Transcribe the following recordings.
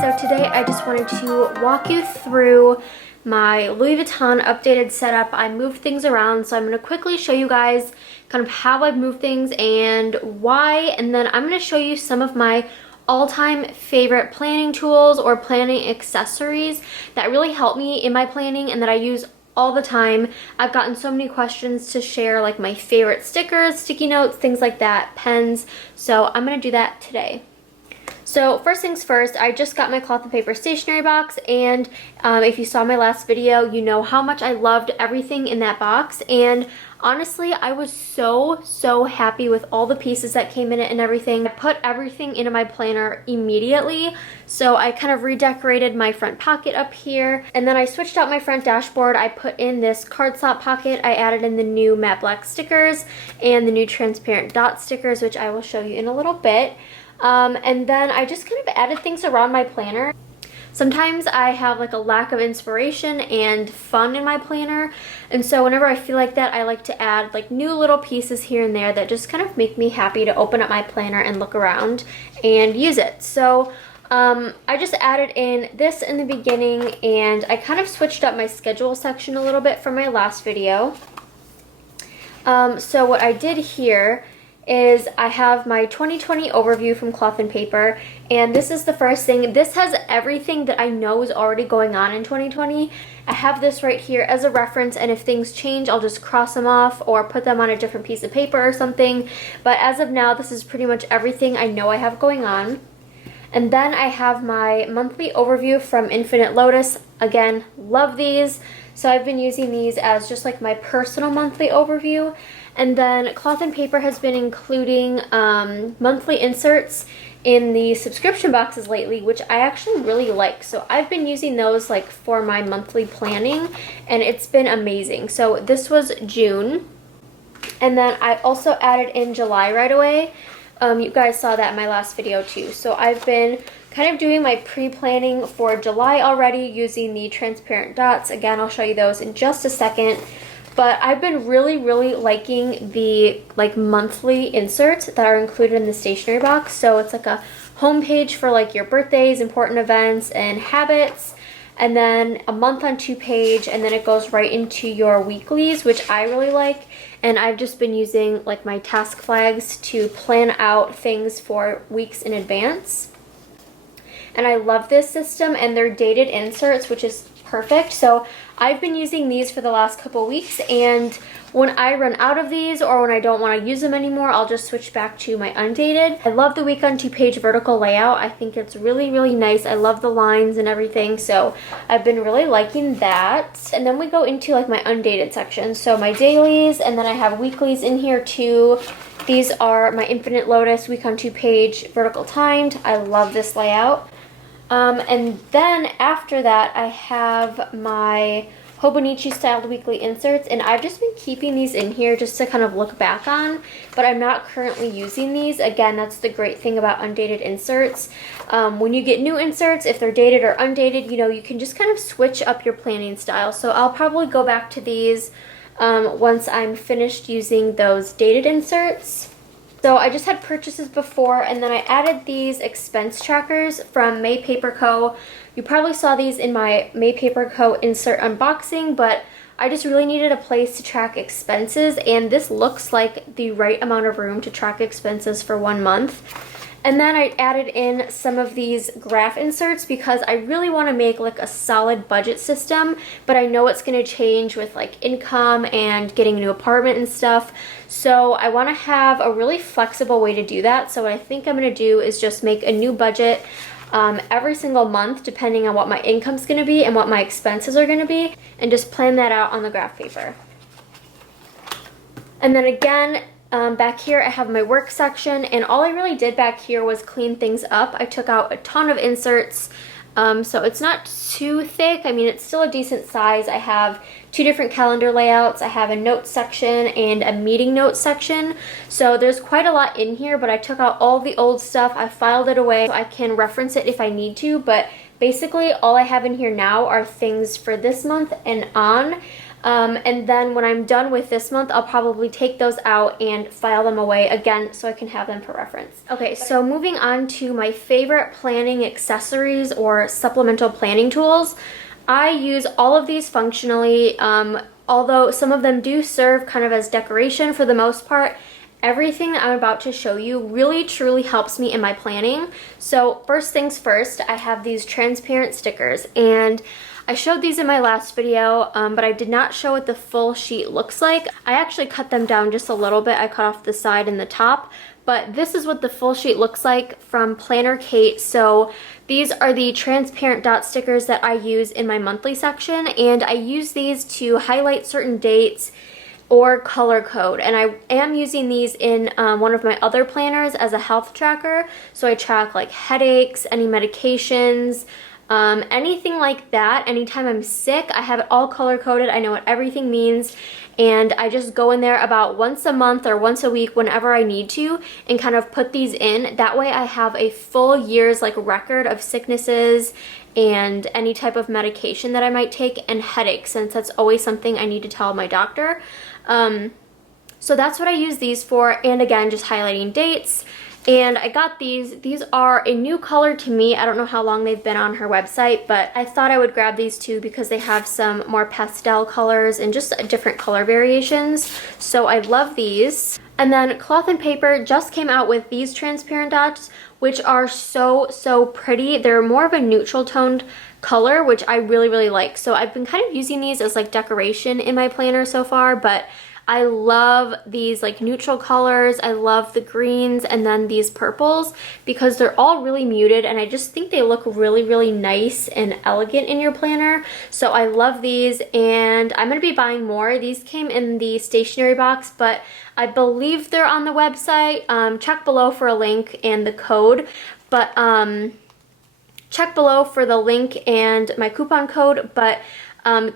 So today I just wanted to walk you through my Louis Vuitton updated setup. I moved things around, so I'm going to quickly show you guys kind of how I've moved things and why, and then I'm going to show you some of my all-time favorite planning tools or planning accessories that really help me in my planning and that I use all the time. I've gotten so many questions to share, like my favorite stickers, sticky notes, things like that, pens, so I'm going to do that today. So first things first, I just got my cloth and paper stationery box, and if you saw my last video, you know how much I loved everything in that box, and honestly, I was so happy with all the pieces that came in it and everything. I put everything into my planner immediately, so I kind of redecorated my front pocket up here, and then I switched out my front dashboard. I put in this card slot pocket. I added in the new matte black stickers and the new transparent dot stickers, which I will show you in a little bit. And then I just kind of added things around my planner. Sometimes I have like a lack of inspiration and fun in my planner, and so whenever I feel like that, I like to add like new little pieces here and there that just kind of make me happy to open up my planner and look around and use it. So I just added in this in the beginning, and I kind of switched up my schedule section a little bit from my last video. So what I did here is I have my 2020 overview from Cloth and Paper, and this is the first thing. This has everything that I know is already going on in 2020. I have this right here as a reference, and if things change, I'll just cross them off or put them on a different piece of paper or something. But as of now, this is pretty much everything I know I have going on. And then I have my monthly overview from Infinite Lotus. Again, love these. So I've been using these as just like my personal monthly overview. And then Cloth and Paper has been including monthly inserts in the subscription boxes lately, which I actually really like. So I've been using those like for my monthly planning, and it's been amazing. So this was June. And then I also added in July right away. You guys saw that in my last video too. So I've been kind of doing my pre-planning for July already using the transparent dots. Again, I'll show you those in just a second. But I've been really liking the like monthly inserts that are included in the stationery box. So it's like a home page for like your birthdays, important events, and habits, and then a month on 2 page, and then it goes right into your weeklies, which I really like. And I've just been using like my task flags to plan out things for weeks in advance. And I love this system, and they're dated inserts, which is perfect. So I've been using these for the last couple weeks, and when I run out of these or when I don't want to use them anymore, I'll just switch back to my undated. I love the week on 2 page vertical layout. I think it's really nice. I love the lines and everything, so I've been really liking that. And then we go into like my undated section. So my dailies, and then I have weeklies in here too. These are my Infinite Lotus week on 2 page vertical timed. I love this layout. And then after that, I have my Hobonichi styled weekly inserts, and I've just been keeping these in here just to kind of look back on, but I'm not currently using these. Again, that's the great thing about undated inserts. When you get new inserts, if they're dated or undated, you know, you can just kind of switch up your planning style. So I'll probably go back to these once I'm finished using those dated inserts. So I just had purchases before, and then I added these expense trackers from May Paper Co. You probably saw these in my May Paper Co. insert unboxing, but I just really needed a place to track expenses, and this looks like the right amount of room to track expenses for 1 month. And then I added in some of these graph inserts because I really want to make like a solid budget system, but I know it's going to change with like income and getting a new apartment and stuff. So I want to have a really flexible way to do that. So what I think I'm going to do is just make a new budget every single month depending on what my income's going to be and what my expenses are going to be, and just plan that out on the graph paper. And then again, back here I have my work section, and all I really did back here was clean things up. I took out a ton of inserts, so it's not too thick. I mean, it's still a decent size. I have 2 different calendar layouts. I have a notes section and a meeting notes section, so there's quite a lot in here, but I took out all the old stuff. I filed it away so I can reference it if I need to, but basically all I have in here now are things for this month and on. And then when I'm done with this month, I'll probably take those out and file them away again so I can have them for reference. Okay, so moving on to my favorite planning accessories or supplemental planning tools. I use all of these functionally, although some of them do serve kind of as decoration. For the most part, everything that I'm about to show you really truly helps me in my planning. So first things first, I have these transparent stickers, and I showed these in my last video, but I did not show what the full sheet looks like. I actually cut them down just a little bit. I cut off the side and the top, but this is what the full sheet looks like from Planner Kate. So these are the transparent dot stickers that I use in my monthly section, and I use these to highlight certain dates or color code. And I am using these in one of my other planners as a health tracker. So I track like headaches, any medications, anything like that. Anytime I'm sick, I have it all color coded. I know what everything means, and I just go in there about once a month or once a week whenever I need to and kind of put these in. That way I have a full year's like record of sicknesses and any type of medication that I might take, and headaches, since that's always something I need to tell my doctor. So that's what I use these for, and again, just highlighting dates. And I got these. These are a new color to me. I don't know how long they've been on her website, but I thought I would grab these too because they have some more pastel colors and just different color variations. So I love these. And then Cloth and Paper just came out with these transparent dots, which are so pretty. They're more of a neutral toned color, which I really like. So I've been kind of using these as like decoration in my planner so far, but I love these like neutral colors. I love the greens and then these purples because they're all really muted, and I just think they look really nice and elegant in your planner. So I love these, and I'm going to be buying more. These came in the stationery box, but I believe they're on the website. Check below for a link and the code, but check below for the link and my coupon code, but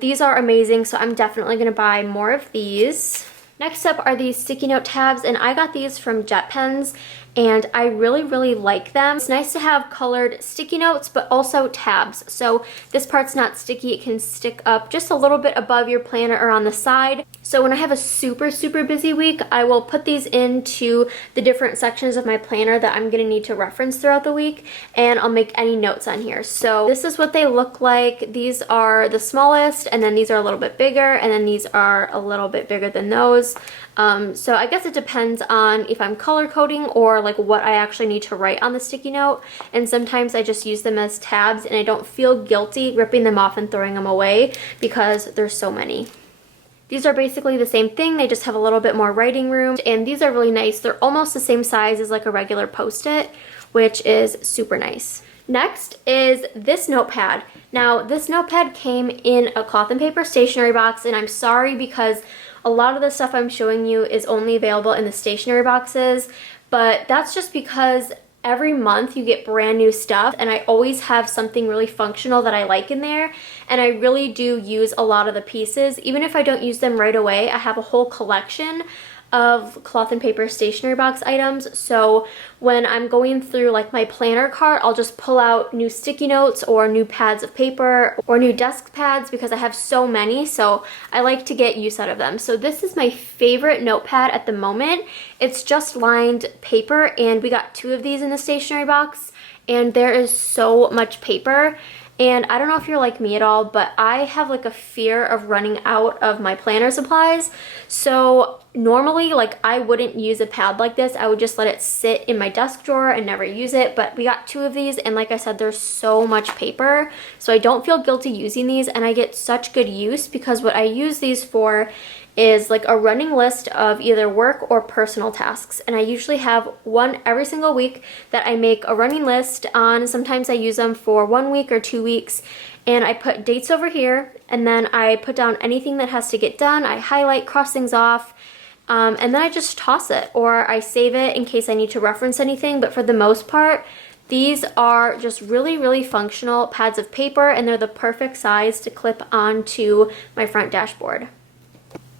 these are amazing, so I'm definitely going to buy more of these. Next up are these sticky note tabs, and I got these from Jet Pens, and I really like them. It's nice to have colored sticky notes, but also tabs. So this part's not sticky. It can stick up just a little bit above your planner or on the side. So when I have a super busy week, I will put these into the different sections of my planner that I'm gonna need to reference throughout the week, and I'll make any notes on here. So this is what they look like. These are the smallest, and then these are a little bit bigger, and then these are a little bit bigger than those. So I guess it depends on if I'm color coding or like what I actually need to write on the sticky note, and sometimes I just use them as tabs, and I don't feel guilty ripping them off and throwing them away because there's so many. These are basically the same thing, they just have a little bit more writing room, and these are really nice. They're almost the same size as like a regular Post-it, which is super nice. Next is this notepad. Now this notepad came in a Cloth and Paper stationery box, and I'm sorry because a lot of the stuff I'm showing you is only available in the stationery boxes, but that's just because every month you get brand new stuff, and I always have something really functional that I like in there, and I really do use a lot of the pieces. Even if I don't use them right away, I have a whole collection of Cloth and Paper stationery box items. So when I'm going through like my planner cart, I'll just pull out new sticky notes or new pads of paper or new desk pads because I have so many, so I like to get use out of them. So this is my favorite notepad at the moment. It's just lined paper, and we got 2 of these in the stationery box, and there is so much paper. And I don't know if you're like me at all, but I have like a fear of running out of my planner supplies. So normally, like, I wouldn't use a pad like this. I would just let it sit in my desk drawer and never use it. But we got 2 of these, and like I said, there's so much paper. So I don't feel guilty using these, and I get such good use because what I use these for is like a running list of either work or personal tasks, and I usually have one every single week that I make a running list on. Sometimes I use them for 1 week or 2 weeks, and I put dates over here, and then I put down anything that has to get done. I highlight, cross things off, and then I just toss it, or I save it in case I need to reference anything. But for the most part, these are just really functional pads of paper, and they're the perfect size to clip onto my front dashboard.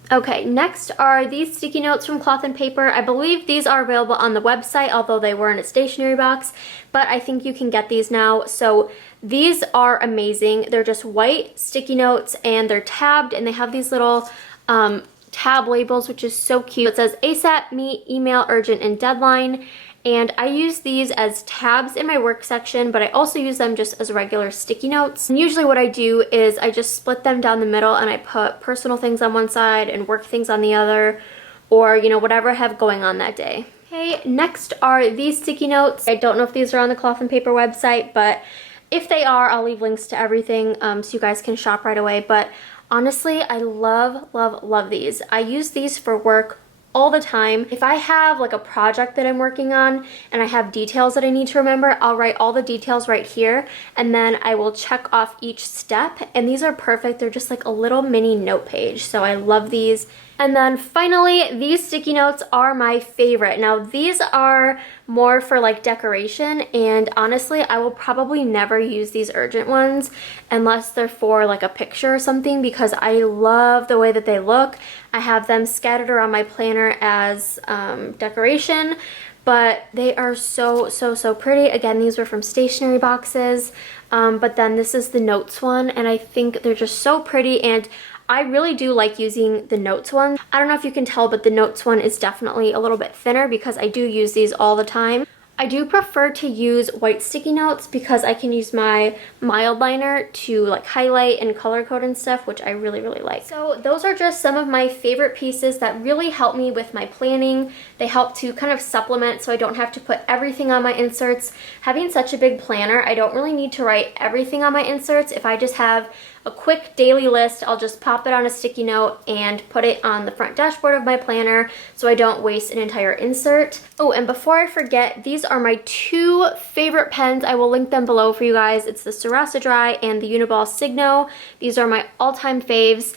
Okay, next are these sticky notes from Cloth and Paper. I believe these are available on the website, although they were in a stationery box, but I think you can get these now. So These are amazing. They're just white sticky notes and they're tabbed, and they have these little tab labels, which is so cute. It says ASAP, meet, email, urgent, and deadline. And I use these as tabs in my work section, but I also use them just as regular sticky notes. And usually what I do is I just split them down the middle and I put personal things on one side and work things on the other, or, you know, whatever I have going on that day. Okay, next are these sticky notes. I don't know if these are on the Cloth and Paper website, but if they are, I'll leave links to everything so you guys can shop right away. But honestly, I love, love, love these. I use these for work all the time. If I have like a project that I'm working on and I have details that I need to remember, I'll write all the details right here, and then I will check off each step. And these are perfect. They're just like a little mini note page. So I love these. And then finally, these sticky notes are my favorite. Now these are more for like decoration, and honestly, I will probably never use these urgent ones unless they're for like a picture or something, because I love the way that they look. I have them scattered around my planner as decoration, but they are so, so, so pretty. Again, these were from Stationery boxes, but then this is the notes one, and I think they're just so pretty, and I really do like using the notes one. I don't know if you can tell, but the notes one is definitely a little bit thinner because I do use these all the time. I do prefer to use white sticky notes because I can use my mild liner to like highlight and color code and stuff, which I really, really like. So those are just some of my favorite pieces that really help me with my planning. They help to kind of supplement so I don't have to put everything on my inserts. Having such a big planner, I don't really need to write everything on my inserts. If I just have a quick daily list, I'll just pop it on a sticky note and put it on the front dashboard of my planner so I don't waste an entire insert. Oh, and before I forget, these are my two favorite pens. I will link them below for you guys. It's the Sarasa Dry and the Uniball Signo. These are my all-time faves.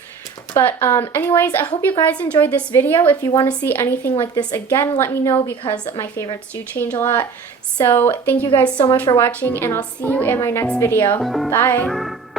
But anyways, I hope you guys enjoyed this video. If you want to see anything like this again, let me know because my favorites do change a lot. So thank you guys so much for watching, and I'll see you in my next video. Bye!